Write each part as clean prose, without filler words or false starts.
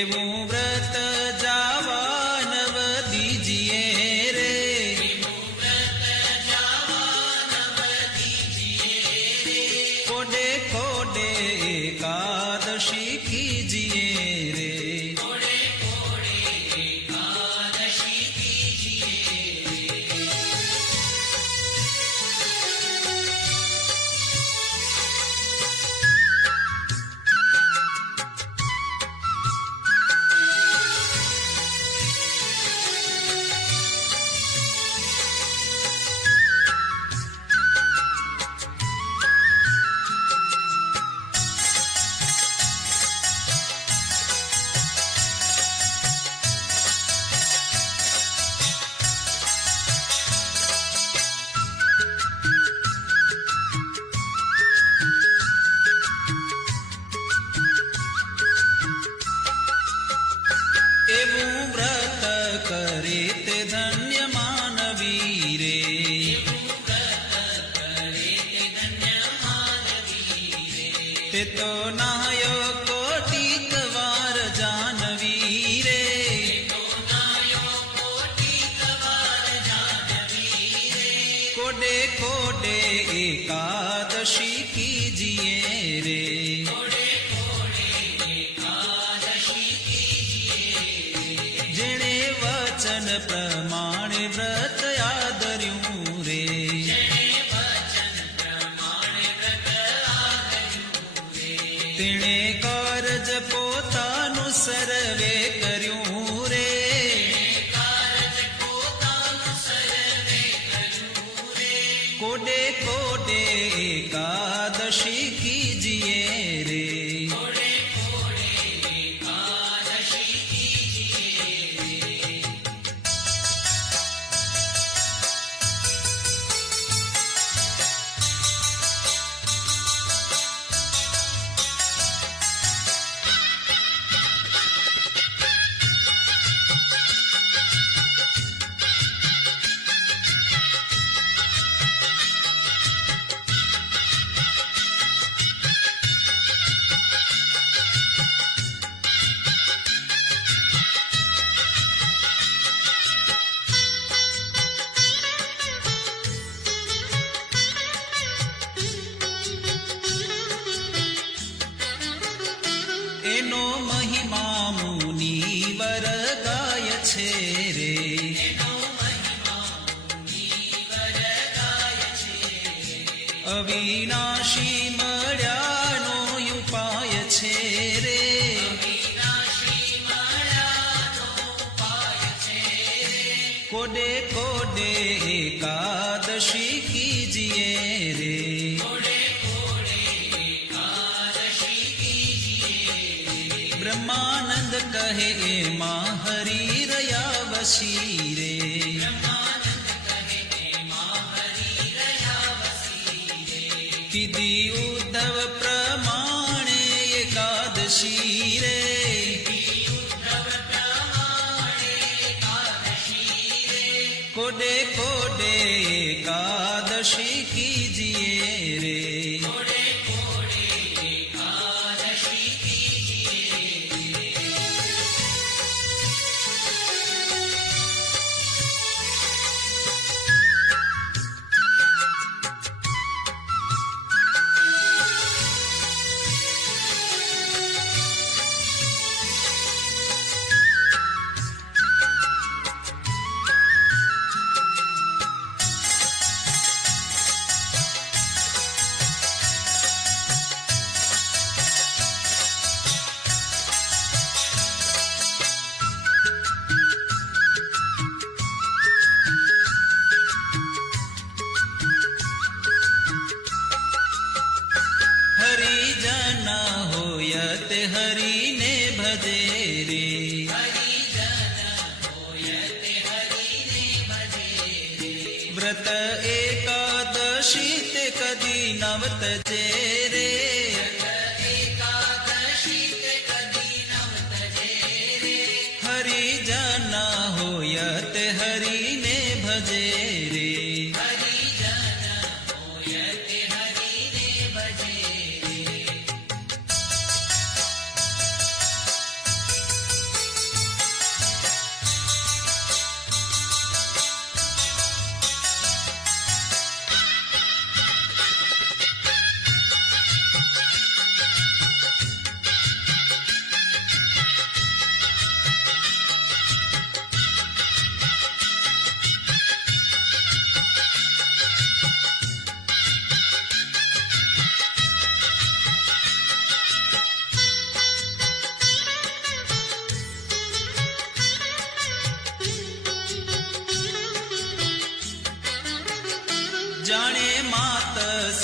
એવું વ્રત જાવા નવ દીજીએ રે, કોડે કોડે એકાદશી કીજીએ રે, એવું વ્રત કરે તે ધન્ય માનવી રે, તે તો નાયો કોટિક વાર જાનવી રે, કોડે કોડે એકાદશી કીજીએ રે, જેણે વચન પ્રમાણે વ્રત આદર્યું રે, તેણે કારજ પોતાનું સર્વે કર્યું રે, કોડે કોડે એકાદશી કીજીએ રે, એનો મહિમા મુનિવર ગાય છે રે, અવિનાશી મળ્યાનો ઉપાય છે રે, કોડે કોડે એકાદશી કીજીએ રે, બ્રહ્માનંદ કહે એમાં હરી રહ્યા વસી રે, કીધી ઉદ્ધવ પ્રમાણે એકાદશી રે, કોડે કોડે એકાદશી કીજીએ રે, હરિજન હોયત હરિને ભજે રે, વ્રત એકાદશી તે કદી નવતજે રે, હરિજન હોયત હરિને ભજે રે,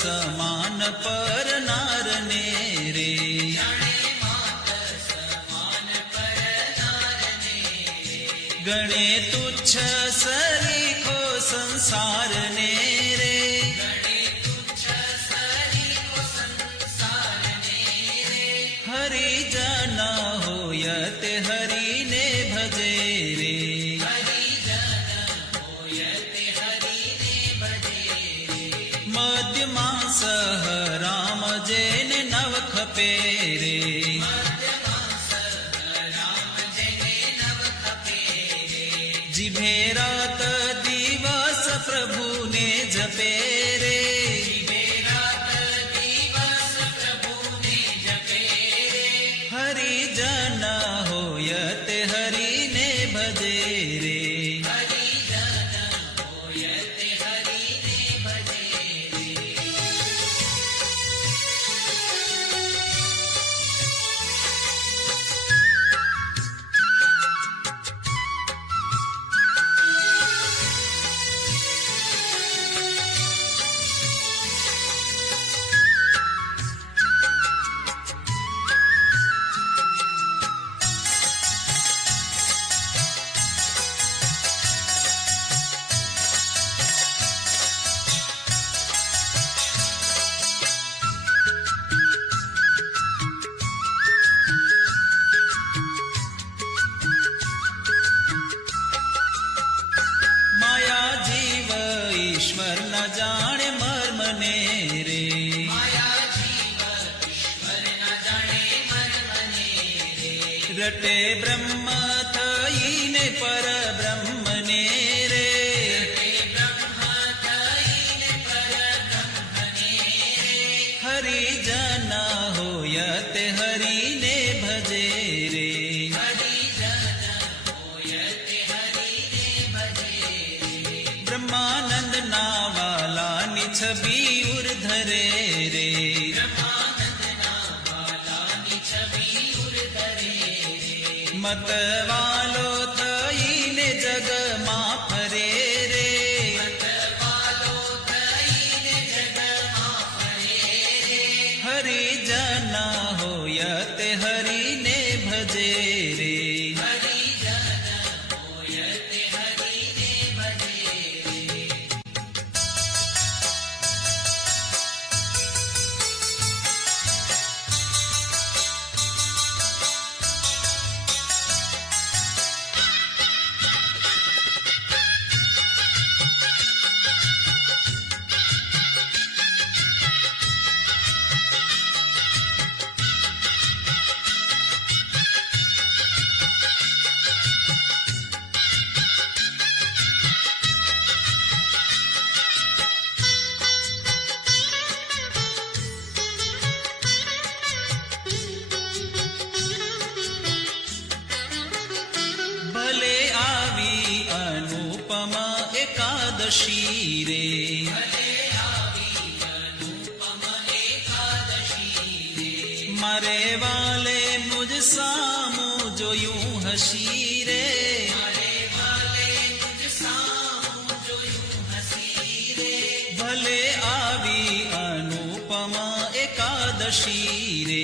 સમાન પરનારને રે. ગણે તુચ્છ સરીખો સંસારને રે. હરિજન હોય તે હરિને ભજે રે. મધ્યમાં સહ રામ જેને નવ ખપે રે. જીભે રાત દિવસ પ્રભુને જપે રે. હરિજન હોય તે હરિને ભજે રે. માયા જીવ ઈશ્વર ન જાણે મર્મને રે. રટે બ્રહ્મ થઈને પર બ્રહ્મને રે. હરિજન હોય તે હરિને ભજે રે. બ્રહ્માનંદ ના વાલાની છબી ઉર્ધરે રે. મતવાલો થઈને જગમાં ફરે રે. હરિજન હોય તે હરિને ભજે રે. ભલે આવી અનુપમ એકાદશી રે. મારે વાલે મુજ સામું જોયું હસી રે. ભલે આવી અનુપમ એકાદશી રે.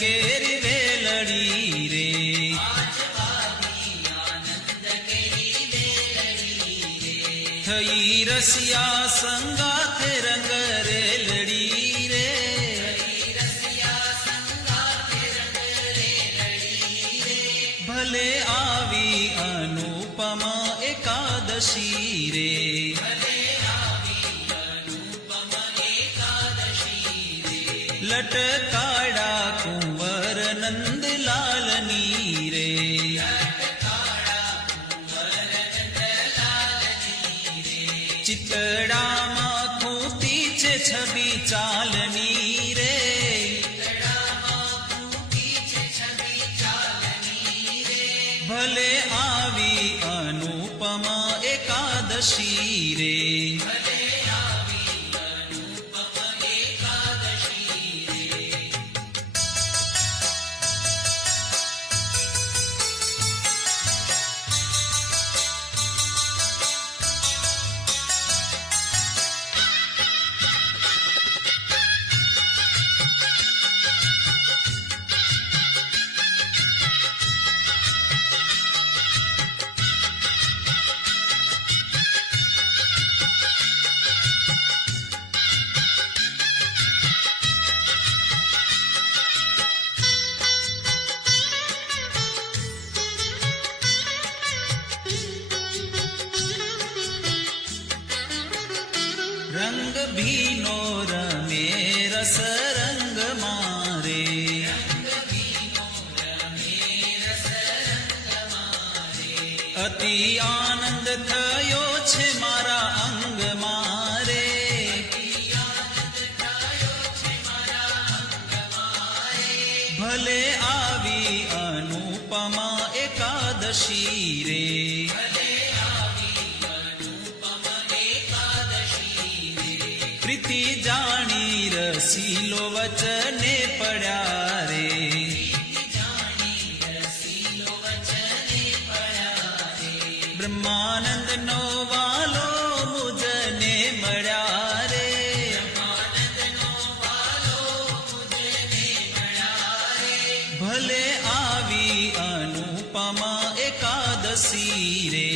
કેરી વેલડી રે. થઈ રસિયા સંગાથે રંગ રેલડી રે. ભલે આવી અનુપમ એકાદશી રે. લટકાડા કુંવર નંદલાલની રે. ચિતડામાં ખૂતી છે છબી ચાલની રે. ભલે આવી અનુપમા એકાદશી રે. રંગ ભીનો રમે રસ રંગ મારે. અતિ આનંદ થયો છે મારા અંગ મારે. ભલે આવી અનુપમા એકાદશી રે. પ્રીતિ જાણી રસીલો વચને પડ્યા રે. બ્રહ્માનંદ નો વાલો મુજને મળ્યા રે. ભલે આવી અનુપમા એકાદશી રે.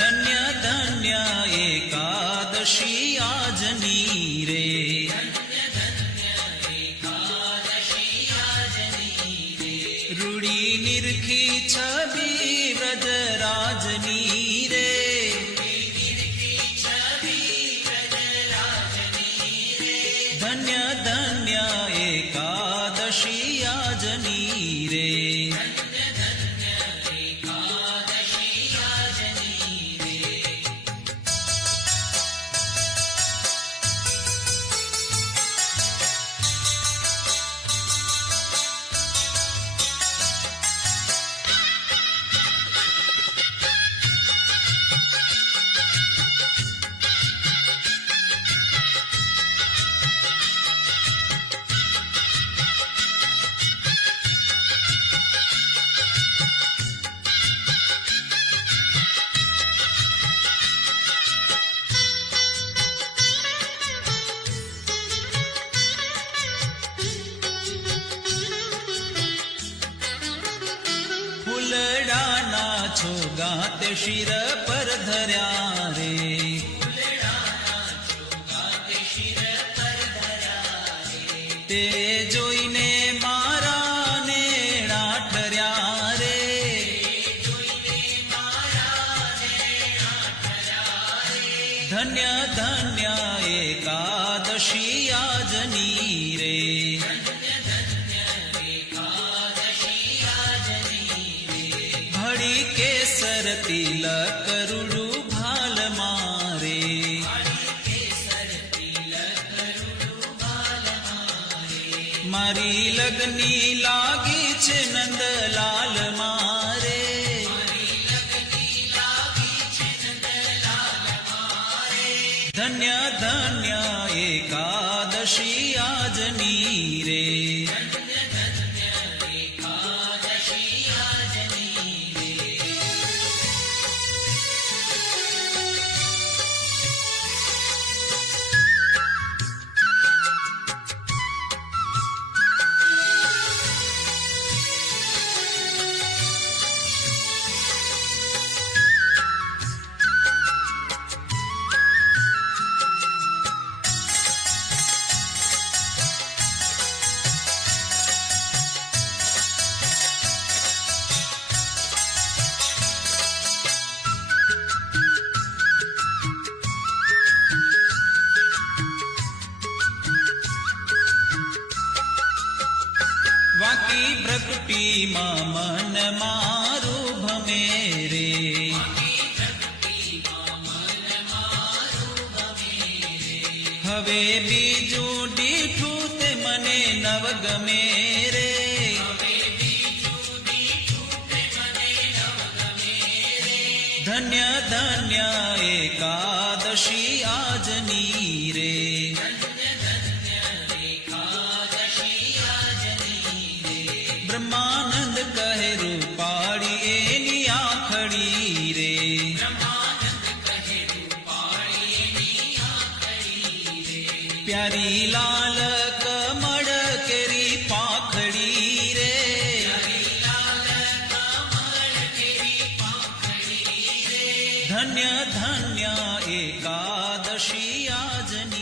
ધન્ય ધન્ય એકાદશી આજની રે. રૂડી નિરખી છબી વ્રજરાજની રે. ધન્ય ધન્ય એકાદશી આજની રે. ફૂલડાના છોગા તે શિર પર ધર્યા રે. તે જોઈને મારા નેણા ઠર્યા રે. ધન્ય ધન્ય એકાદશી આજની રે. ભળી કેસર તિલક રૂડું ભાલ મારે. મારી લગની લાગી છે નંદલાલ મારે. ધન્ય ધન્ય એકાદશી એકાદશી આજની રે. વાકી પ્રકૃતિમાં મન મારું ભમે રે. હવે બીજું દીઠું તે મને નવ ગમે રે. ધન્ય ધન્ય એકાદશી આજની રે. બ્રહ્માનંદ કહે રૂપાળી એની આંખડી રે. પ્યારી લાલ કમળ કેરી પાંખડી રે. ધન્ય ધન્ય એકાદશી આજની